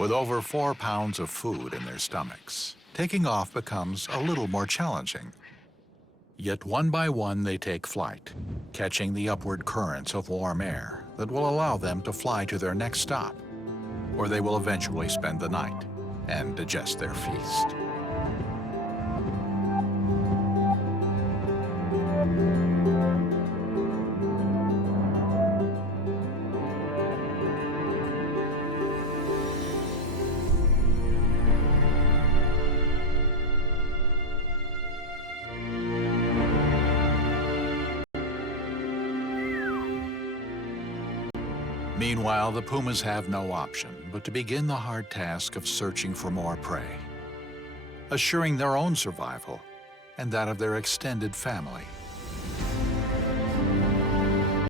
With over 4 pounds of food in their stomachs, taking off becomes a little more challenging. Yet one by one they take flight, catching the upward currents of warm air that will allow them to fly to their next stop, where they will eventually spend the night and digest their feast. Meanwhile, the pumas have no option but to begin the hard task of searching for more prey, assuring their own survival and that of their extended family.